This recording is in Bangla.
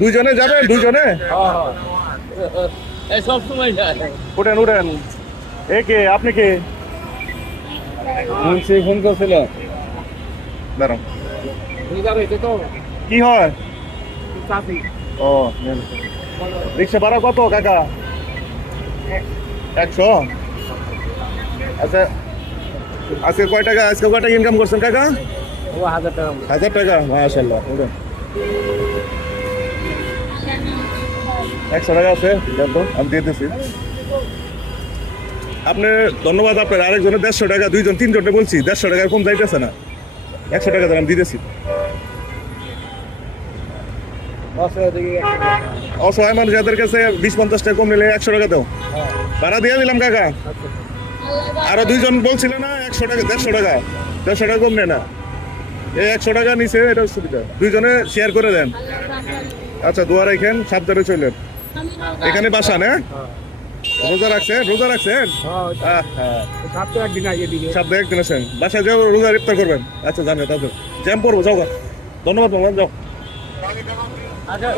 দুইজনে যাবেন? দুইজনে সব সময় যায়। উঠেন উঠেন। এ কে? আপনি কে? মুন্সি ফোন করছিল। দাঁড়ান। তো কি হয়? চাষি ও রিক্সা ভাড়া কত কাকা? 100। আচ্ছা আজকে কয় টাকা ইনকাম করছেন কাকা? ও 1000 টাকা 1000 টাকা, মাশাআল্লাহ। 100 টাকা আছে, দেন তো, আমি দিয়ে দিচ্ছি। আপনি ধন্যবাদ। আপনার আরেকজনের 150 টাকা, দুইজন তিনজনটা বলছি 150 টাকার কম যাইতেছে না। 100 টাকা দেন, আমি দিতেছি। অসহায় মানুষ যাদের কাছে 20-50 টাকা কম নিলে 100 টাকা দাও, ভাড়া দিয়ে দিলাম কাকা। আরো দুইজন বলছিল না 100 টাকা, 150 টাকা, 150 টাকা কম নেয় না। এই 100 টাকা নিচে, এটা সুবিধা। দুইজনে শেয়ার করে দেন। আচ্ছা, দোয়া রাখেন, সাবধানে চলেন। এখানে বাসা না? রোজা রাখছেন? সপ্তাহে একদিন আগে দিকে সপ্তাহে একদিন আসেন, বাসায় যাও, রোজা ইফতার করবেন। আচ্ছা, জানো তাদের জ্যাম পড়বো, যাও। ধন্যবাদ, যাও। আচ্ছা